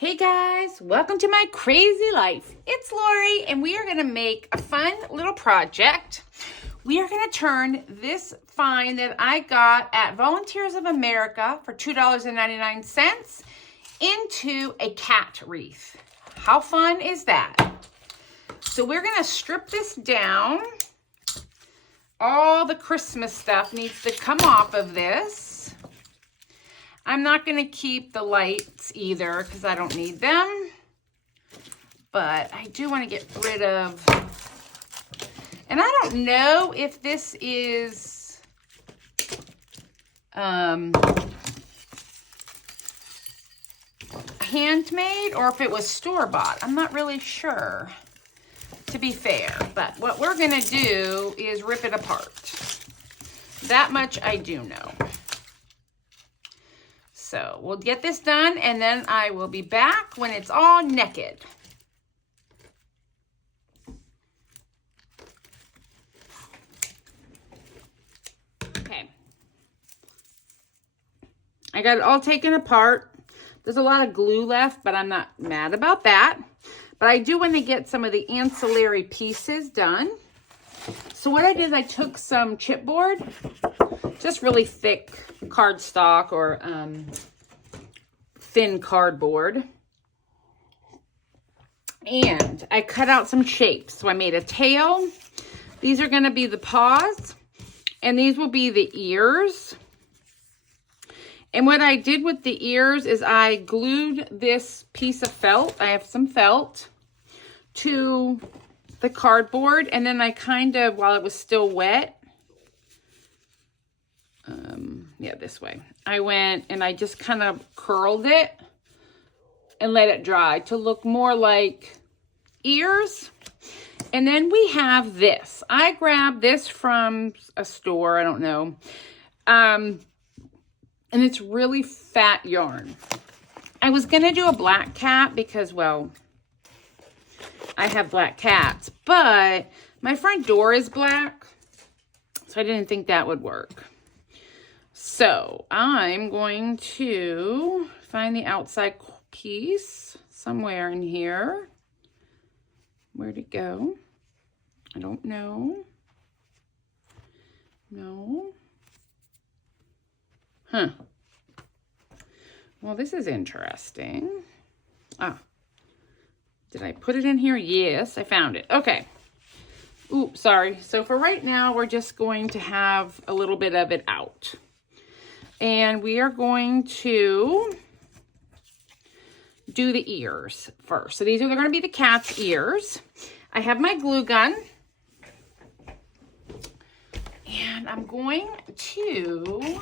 Hey guys, welcome to my crazy life. It's Lori and we are going to make a fun little project. We are going to turn this find that I got at Volunteers of America for $2.99 into a cat wreath. How fun is that? So we're going to strip this down. All the Christmas stuff needs to come off of this. I'm not going to keep the lights either because I don't need them. But I do want to get rid of... And I don't know if this is... handmade or if it was store-bought. I'm not really sure, to be fair. But what we're going to do is rip it apart. That much I do know. So we'll get this done and then I will be back when it's all naked. Okay. I got it all taken apart. There's a lot of glue left, but I'm not mad about that. But I do want to get some of the ancillary pieces done. So what I did is I took some chipboard, just really thick cardstock or thin cardboard. And I cut out some shapes. So I made a tail. These are going to be the paws. And these will be the ears. And what I did with the ears is I glued this piece of felt. I have some felt to the cardboard, and then I kind of, while it was still wet, yeah, this way, I went and I just kind of curled it and let it dry to look more like ears. And then we have this. I grabbed this from a store, I don't know, and it's really fat yarn. I was gonna do a black cat because, well, I have black cats, but my front door is black, so I didn't think that would work. So I'm going to find the outside piece somewhere in here. Where'd it go? I don't know. No. Huh. Well, this is interesting. Ah. Did I put it in here? Yes, I found it. Okay. Oops, sorry. So for right now, we're just going to have a little bit of it out. And we are going to do the ears first. So these are going to be the cat's ears. I have my glue gun. And I'm going to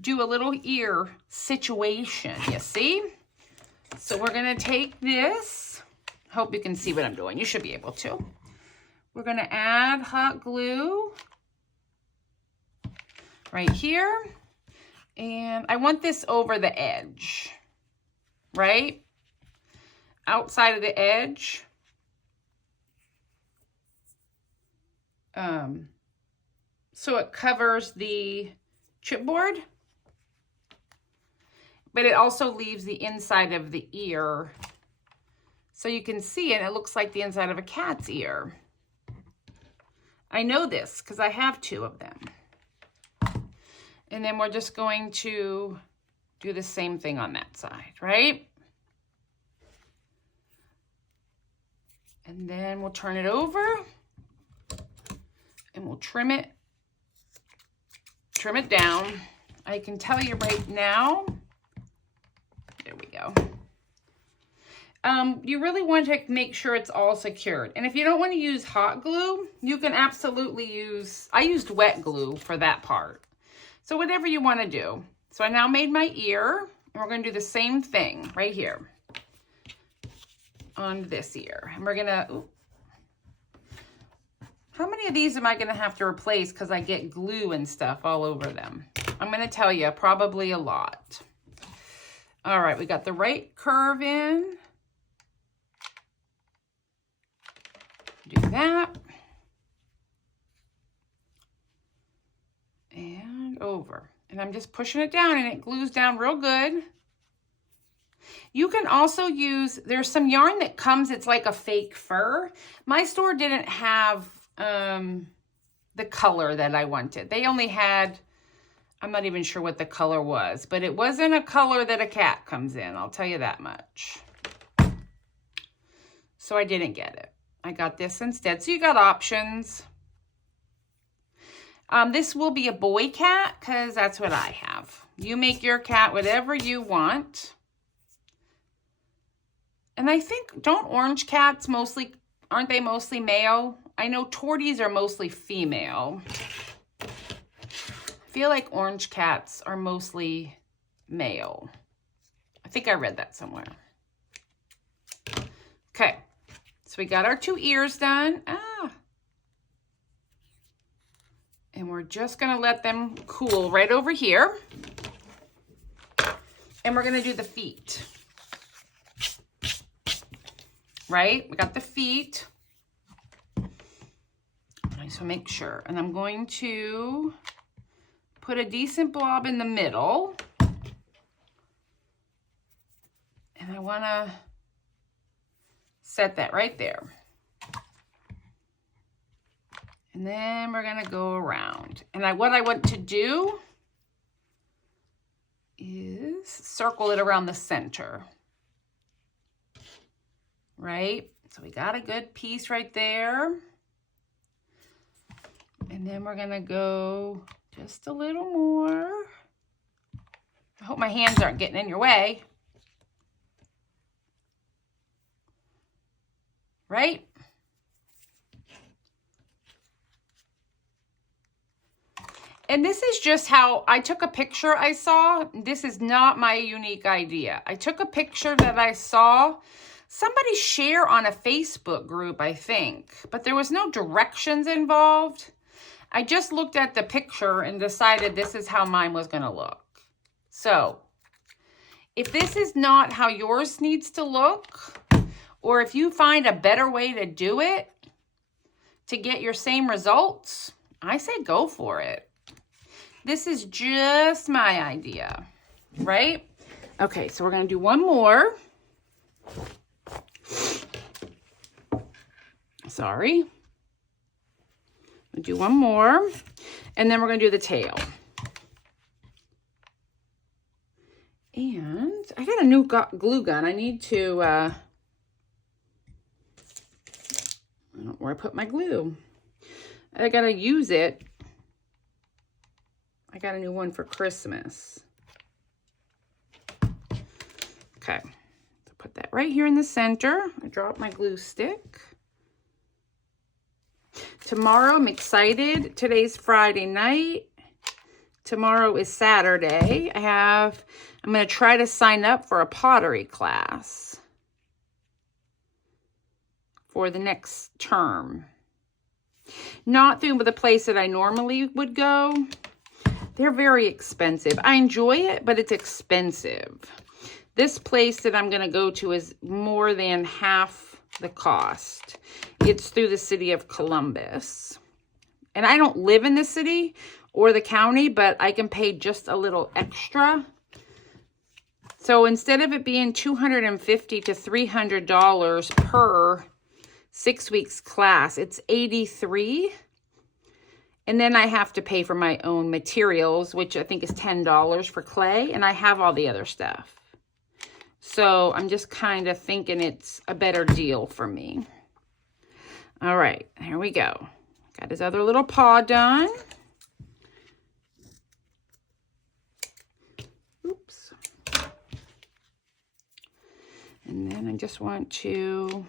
do a little ear situation, you see? So we're going to take this. Hope you can see what I'm doing. You should be able to. We're going to add hot glue right here. And I want this over the edge, right? Outside of the edge. So it covers the chipboard. But it also leaves the inside of the ear. So you can see it. It looks like the inside of a cat's ear. I know this because I have two of them. And then we're just going to do the same thing on that side, right? And then we'll turn it over. And we'll trim it down. I can tell you right now. There we go. You really want to make sure it's all secured. And if you don't want to use hot glue, you can absolutely use, I used wet glue for that part. So whatever you want to do. So I now made my ear, and we're going to do the same thing right here on this ear. And we're going to, how many of these am I going to have to replace because I get glue and stuff all over them? I'm going to tell you, probably a lot. All right, we got the right curve in. Do that. And over. And I'm just pushing it down and it glues down real good. You can also use, there's some yarn that comes, it's like a fake fur. My store didn't have the color that I wanted. They only had, I'm not even sure what the color was, but it wasn't a color that a cat comes in, I'll tell you that much. So I didn't get it. I got this instead. So you got options. This will be a boy cat because that's what I have. You make your cat whatever you want. And I think, don't orange cats mostly, aren't they mostly male? I know torties are mostly female. I feel like orange cats are mostly male. I think I read that somewhere. Okay, so we got our 2 ears done. And we're just gonna let them cool right over here. And we're gonna do the feet. Right, we got the feet. I just wanna make sure. And I'm going to put a decent blob in the middle. And I wanna set that right there. And then we're gonna go around. And what I want to do is circle it around the center. Right? So we got a good piece right there. And then we're gonna go just a little more. I hope my hands aren't getting in your way. Right? And this is just how I took a picture I saw. This is not my unique idea. I took a picture that I saw somebody share on a Facebook group, I think, but there was no directions involved. I just looked at the picture and decided this is how mine was going to look. So if this is not how yours needs to look, or if you find a better way to do it to get your same results, I say go for it. This is just my idea, right? Okay, so we're going to do one more. Sorry. We'll do one more, and then we're going to do the tail. And I got a new glue gun. I need to, I don't know where I put my glue. I got to use it. I got a new one for Christmas. Okay, so put that right here in the center. I dropped my glue stick. Tomorrow, I'm excited. Today's Friday night. Tomorrow is Saturday. I'm going to try to sign up for a pottery class for the next term. Not through the place that I normally would go. They're very expensive. I enjoy it, but it's expensive. This place that I'm going to go to is more than half the cost. It's through the city of Columbus. And I don't live in the city or the county, but I can pay just a little extra. So instead of it being $250 to $300 per 6 weeks class, it's $83. And then I have to pay for my own materials, which I think is $10 for clay. And I have all the other stuff. So I'm just kind of thinking it's a better deal for me. All right, here we go. Got his other little paw done. Oops. And then I just want to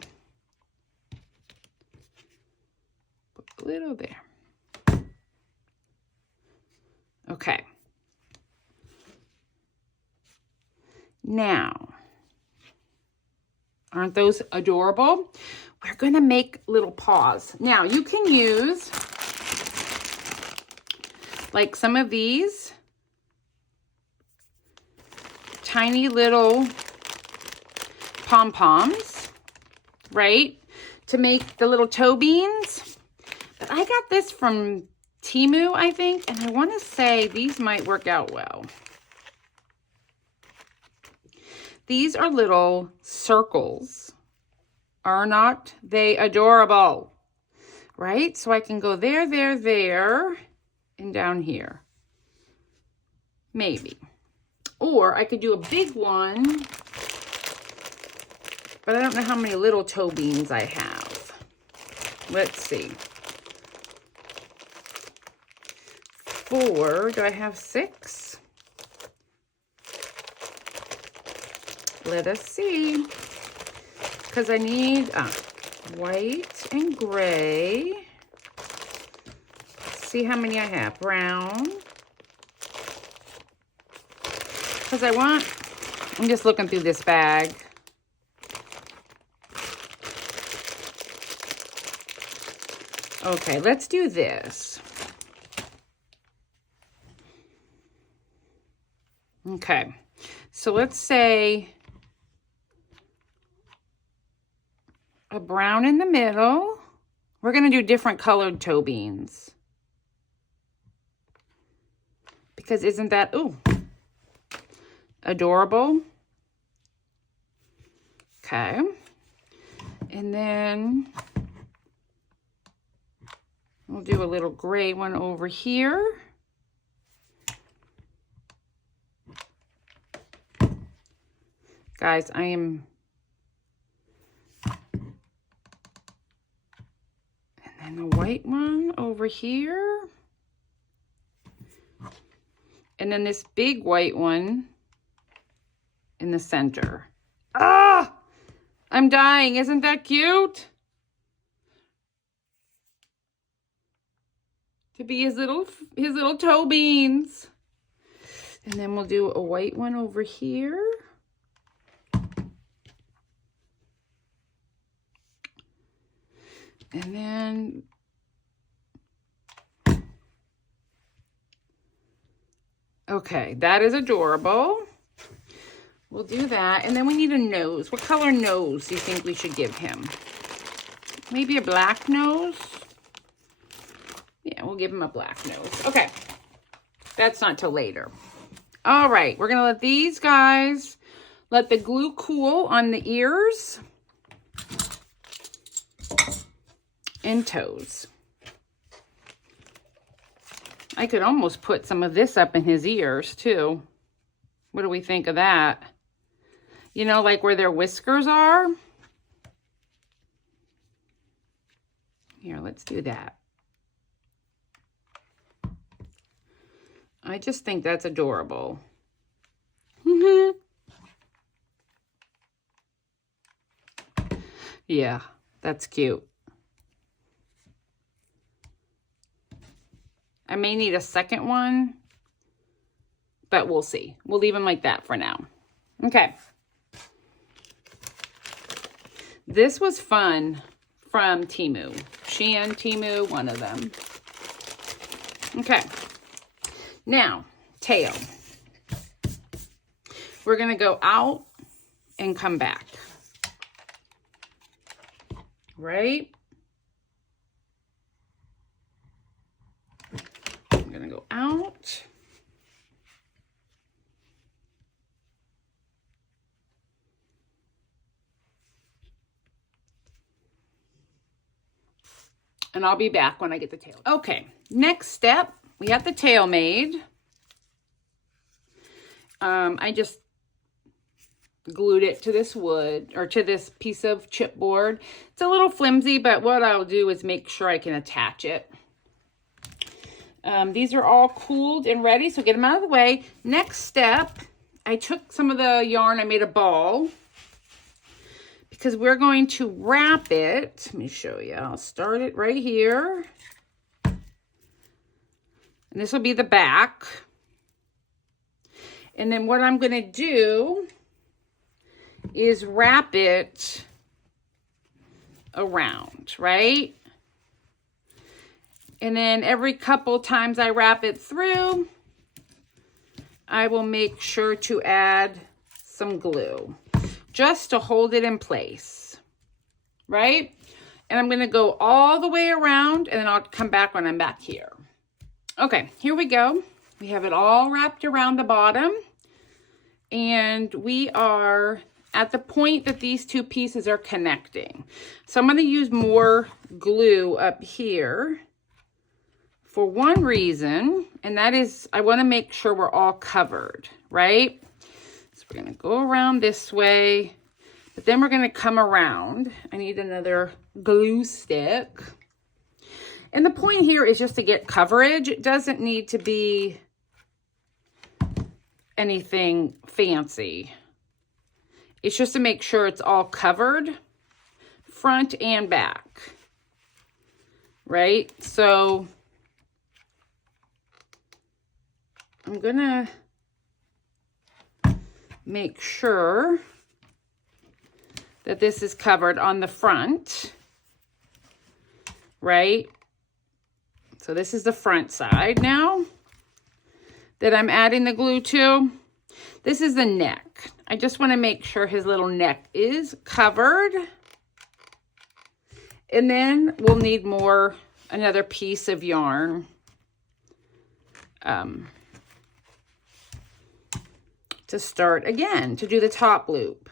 put glitter there. Okay. Now, aren't those adorable? We're going to make little paws. Now, you can use like some of these tiny little pom-poms, right? To make the little toe beans. But I got this from Temu, I think, and I want to say these might work out well. These are little circles. Are not they adorable? Right? So I can go there, there, there, and down here. Maybe. Or I could do a big one, but I don't know how many little toe beans I have. Let's see. 4, do I have 6? Let us see. Because I need white and gray. Let's see how many I have. Brown. Because I'm just looking through this bag. Okay, let's do this. Okay, so let's say a brown in the middle. We're going to do different colored toe beans. Because isn't that, ooh, adorable? Okay. And then we'll do a little gray one over here. Guys, I am... And then a white one over here. And then this big white one in the center. Ah! I'm dying. Isn't that cute? To be his little toe beans. And then we'll do a white one over here. And then okay, that is adorable. We'll do that. And then we need a nose. What color nose do you think we should give him? Maybe a black nose? Yeah, we'll give him a black nose. Okay. That's not till later. All right, we're going to let these guys, let the glue cool on the ears and toes. I could almost put some of this up in his ears too. What do we think of that? You know, like where their whiskers are. Here, let's do that. I just think that's adorable. Yeah, that's cute. I may need a second one, but we'll see. We'll leave them like that for now. Okay. This was fun from Temu. Shein, Temu, one of them. Okay. Now, tail. We're going to go out and come back. Right? I'm going to go out. And I'll be back when I get the tail. Okay, next step, we have the tail made. I just glued it to this wood, or to this piece of chipboard. It's a little flimsy, but what I'll do is make sure I can attach it. These are all cooled and ready, so get them out of the way. Next step, I took some of the yarn, I made a ball, because we're going to wrap it. Let me show you. I'll start it right here. And this will be the back. And then what I'm going to do is wrap it around, right? And then every couple times I wrap it through, I will make sure to add some glue just to hold it in place, right? And I'm going to go all the way around, and then I'll come back when I'm back here. Okay, here we go. We have it all wrapped around the bottom. And we are at the point that these two pieces are connecting. So I'm going to use more glue up here for one reason, and that is I want to make sure we're all covered, right? So we're going to go around this way, but then we're going to come around. I need another glue stick. And the point here is just to get coverage. It doesn't need to be anything fancy. It's just to make sure it's all covered, front and back, right? So I'm gonna make sure that this is covered on the front, right? So this is the front side now that I'm adding the glue to. This is the neck. I just want to make sure his little neck is covered. And then we'll need another piece of yarn. To start again, to do the top loop.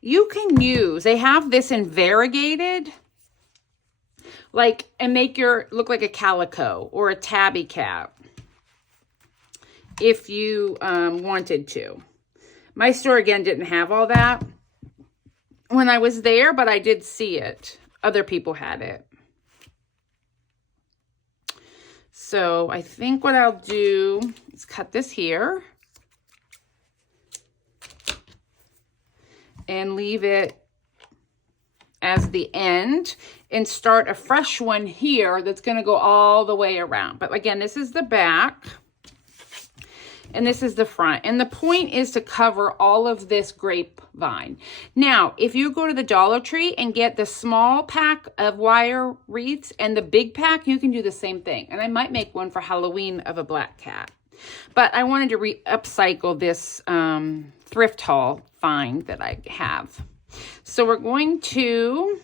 You can use, they have this in variegated, and make look like a calico or a tabby cap if you wanted to. My store, again, didn't have all that when I was there, but I did see it. Other people had it. So I think what I'll do is cut this here and leave it as the end and start a fresh one here that's going to go all the way around. But again, this is the back. And this is the front. And the point is to cover all of this grapevine. Now, if you go to the Dollar Tree and get the small pack of wire wreaths and the big pack, you can do the same thing. And I might make one for Halloween of a black cat. But I wanted to upcycle this thrift haul find that I have. So we're going to,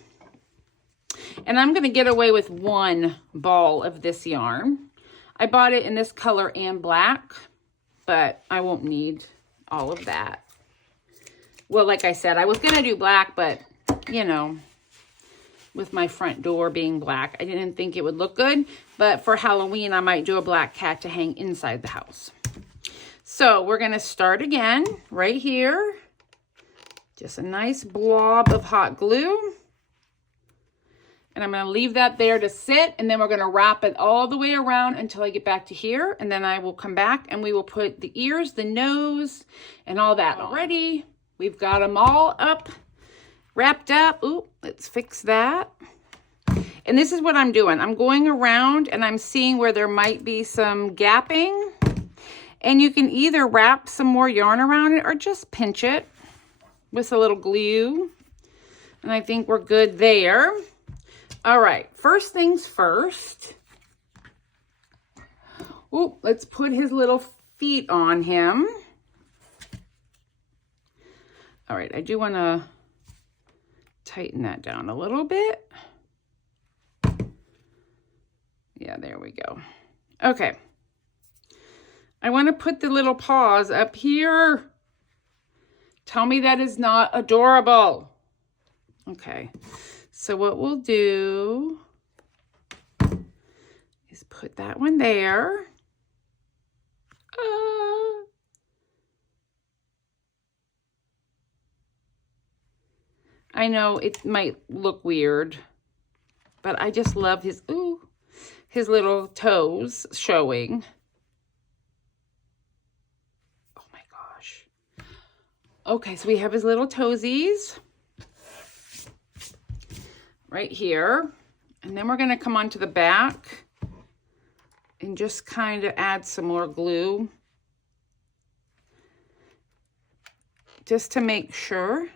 and I'm going to get away with one ball of this yarn. I bought it in this color and black, but I won't need all of that. Well, like I said, I was going to do black, but, you know, with my front door being black, I didn't think it would look good. But for Halloween, I might do a black cat to hang inside the house. So we're going to start again right here. Just a nice blob of hot glue. And I'm going to leave that there to sit, and then we're going to wrap it all the way around until I get back to here. And then I will come back and we will put the ears, the nose, and all that on. Already, we've got them all up, wrapped up. Ooh, let's fix that. And this is what I'm doing. I'm going around and I'm seeing where there might be some gapping. And you can either wrap some more yarn around it or just pinch it with a little glue. And I think we're good there. All right, first things first. Ooh, let's put his little feet on him. All right, I do want to tighten that down a little bit. Yeah, there we go. Okay. I want to put the little paws up here. Tell me that is not adorable. Okay. So what we'll do is put that one there. I know it might look weird, but I just love his little toes showing. Oh my gosh. Okay, so we have his little toesies right here. And then we're going to come onto the back and just kind of add some more glue just to make sure.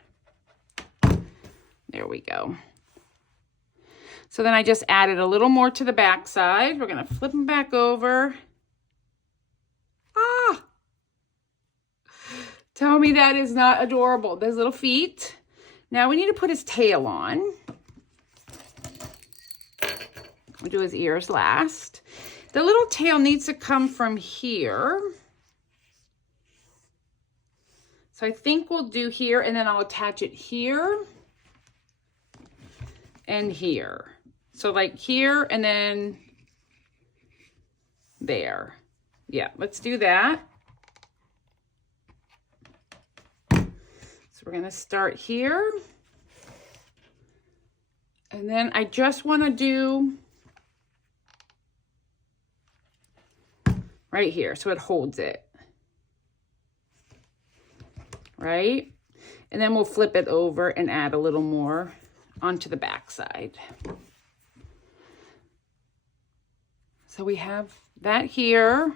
There we go. So then I just added a little more to the back side. We're going to flip them back over. Ah! Tell me that is not adorable. Those little feet. Now we need to put his tail on. We'll do his ears last. The little tail needs to come from here. So I think we'll do here, and then I'll attach it here and here. So like here and then there. Yeah, let's do that. So we're gonna start here. And then I just wanna do right here so it holds it. Right? And then we'll flip it over and add a little more onto the back side. So we have that here.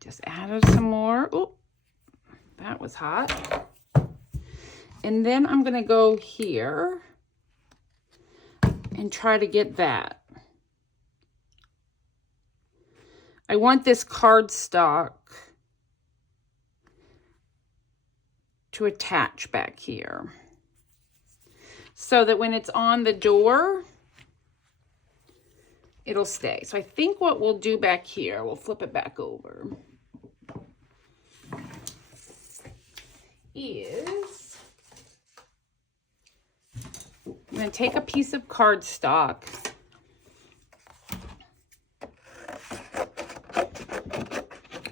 Just added some more. Oh, that was hot. And then I'm gonna go here and try to get that. I want this cardstock to attach back here so that when it's on the door, it'll stay. So I think what we'll do back here, we'll flip it back over, is I'm going to take a piece of cardstock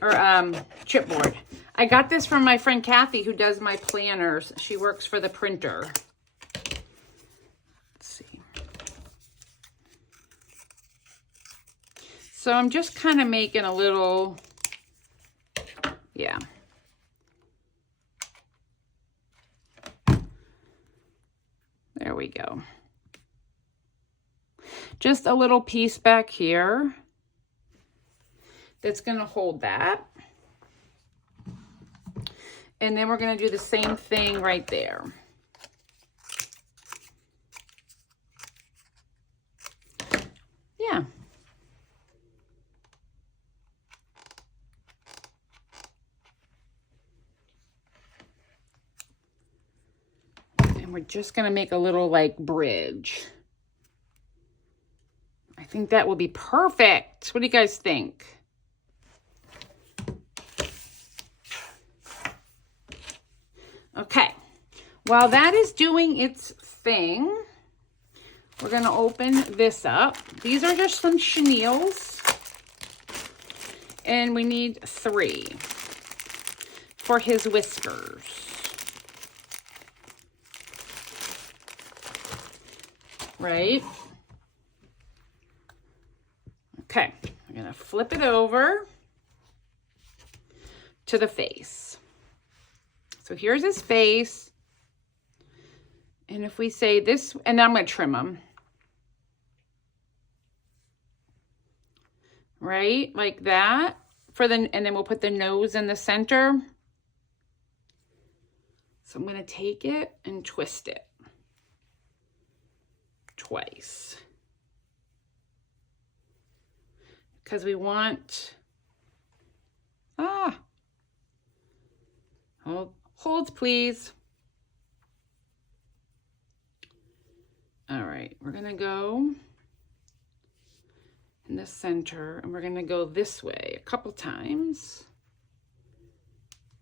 or chipboard. I got this from my friend Kathy, who does my planners. She works for the printer. Let's see. So I'm just kind of making a little, yeah. There we go. Just a little piece back here that's going to hold that. And then we're going to do the same thing right there. Yeah. And we're just going to make a little like bridge. I think that will be perfect. What do you guys think? Okay, while that is doing its thing, we're going to open this up. These are just some chenilles, and we need 3 for his whiskers. Right? Okay, I'm going to flip it over to the face. So here's his face. And if we say this, and I'm going to trim them. Right? Like that. And then we'll put the nose in the center. So I'm going to take it and twist it. Twice. Because we want, hold please. All right, we're gonna go in the center and we're gonna go this way a couple times.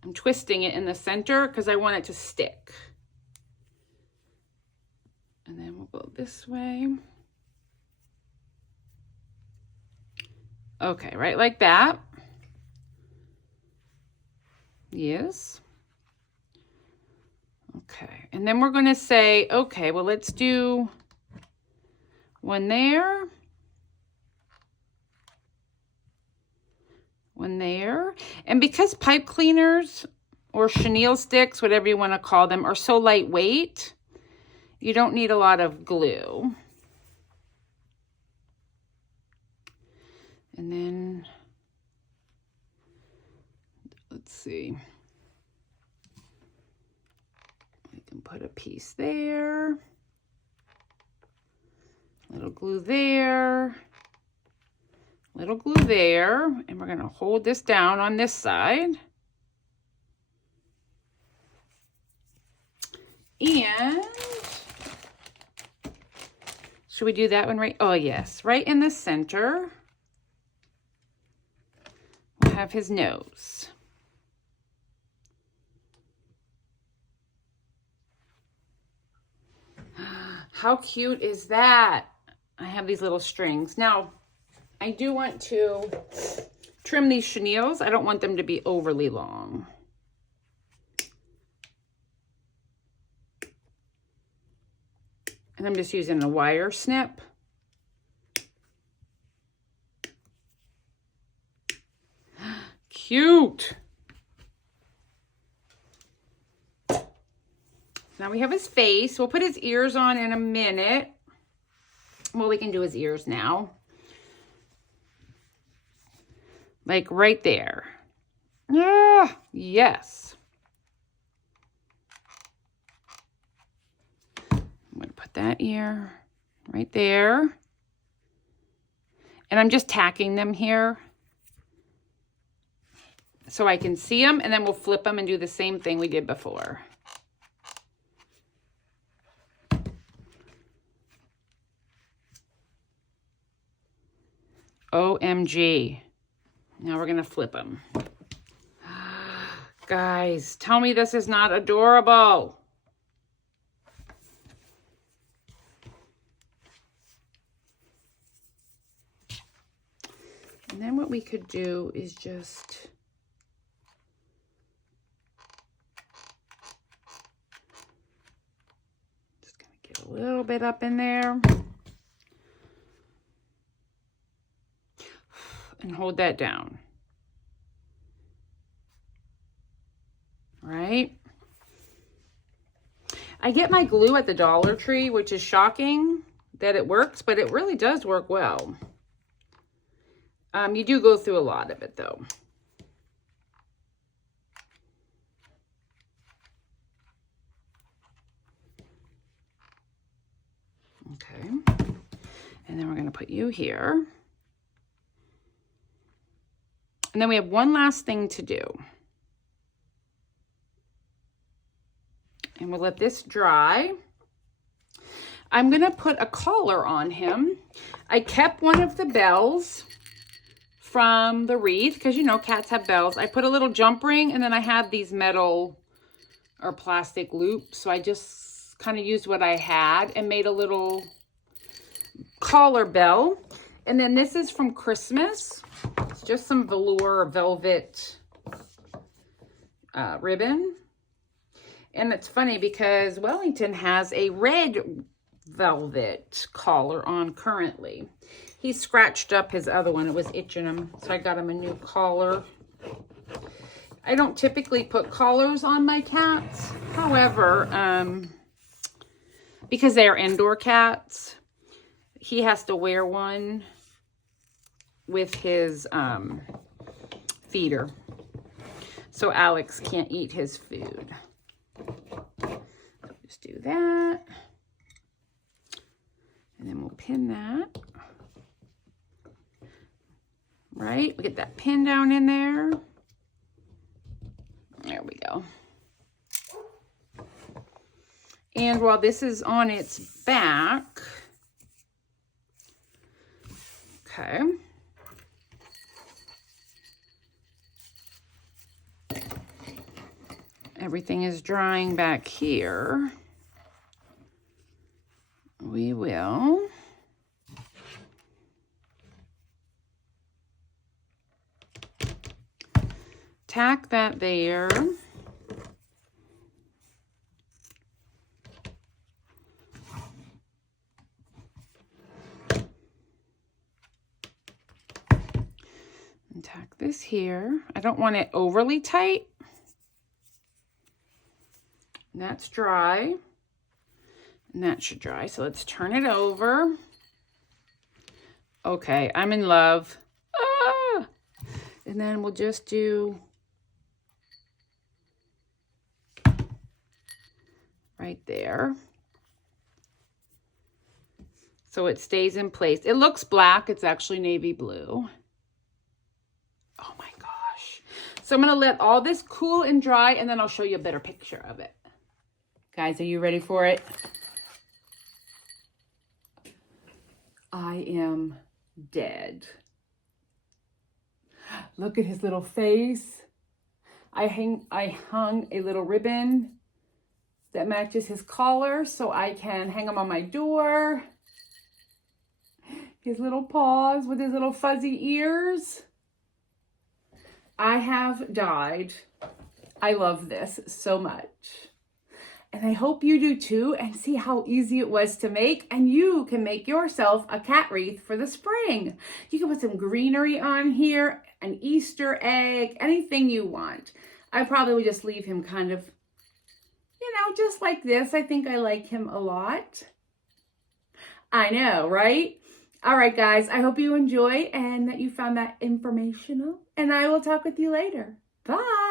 I'm twisting it in the center because I want it to stick. And then we'll go this way. Okay, right like that. Yes. Okay, and then we're going to say, okay, well, let's do one there. One there. And because pipe cleaners or chenille sticks, whatever you want to call them, are so lightweight, you don't need a lot of glue. And then, let's see. We can put a piece there. Little glue there. Little glue there. And we're going to hold this down on this side. And should we do that one right? Oh, yes. Right in the center. We'll have his nose. how cute is that? I have these little strings. Now, I do want to trim these chenilles. I don't want them to be overly long. And I'm just using a wire snip. Cute. Now we have his face. We'll put his ears on in a minute. Well, we can do his ears now. Like right there. Yeah, yes. I'm going to put that ear right there. And I'm just tacking them here so I can see them, and then we'll flip them and do the same thing we did before. OMG. Now we're going to flip them. Guys, tell me this is not adorable. And then what we could do is just going to get a little bit up in there. And hold that down. Right? I get my glue at the Dollar Tree, which is shocking that it works, but it really does work well. You do go through a lot of it though. Okay. And then we're going to put you here. And then we have one last thing to do. And we'll let this dry. I'm going to put a collar on him. I kept one of the bells from the Wreath, because you know cats have bells. I put a little jump ring, and then I have these metal or plastic loops. So I just kind of used what I had and made a little collar bell. And then this is from Christmas. It's just some velour velvet ribbon. And it's funny because Wellington has a red velvet collar on currently. He scratched up his other one. It was itching him. So I got him a new collar. I don't typically put collars on my cats. However, because they are indoor cats, he has to wear one with his feeder. So Alex can't eat his food. Just do that. And then we'll pin that. Right? We get that pin down in there. There we go. And while this is on its back, okay. Everything is drying back here. We will tack that there. And tack this here. I don't want it overly tight. And that's dry. And that should dry. So let's turn it over. Okay, I'm in love. Ah! And then we'll just do right there. So it stays in place. It looks black. It's actually navy blue. Oh my gosh. So I'm going to let all this cool and dry, and then I'll show you a better picture of it. Guys, are you ready for it? I am dead. Look at his little face. I hung a little ribbon that matches his collar so I can hang him on my door. His little paws with his little fuzzy ears. I have died. I love this so much. And I hope you do too, and see how easy it was to make. And you can make yourself a cat wreath for the spring. You can put some greenery on here, an Easter egg, anything you want. I probably would just leave him kind of, you know, just like this. I think I like him a lot. I know, right? All right, guys, I hope you enjoy and that you found that informational. And I will talk with you later. Bye.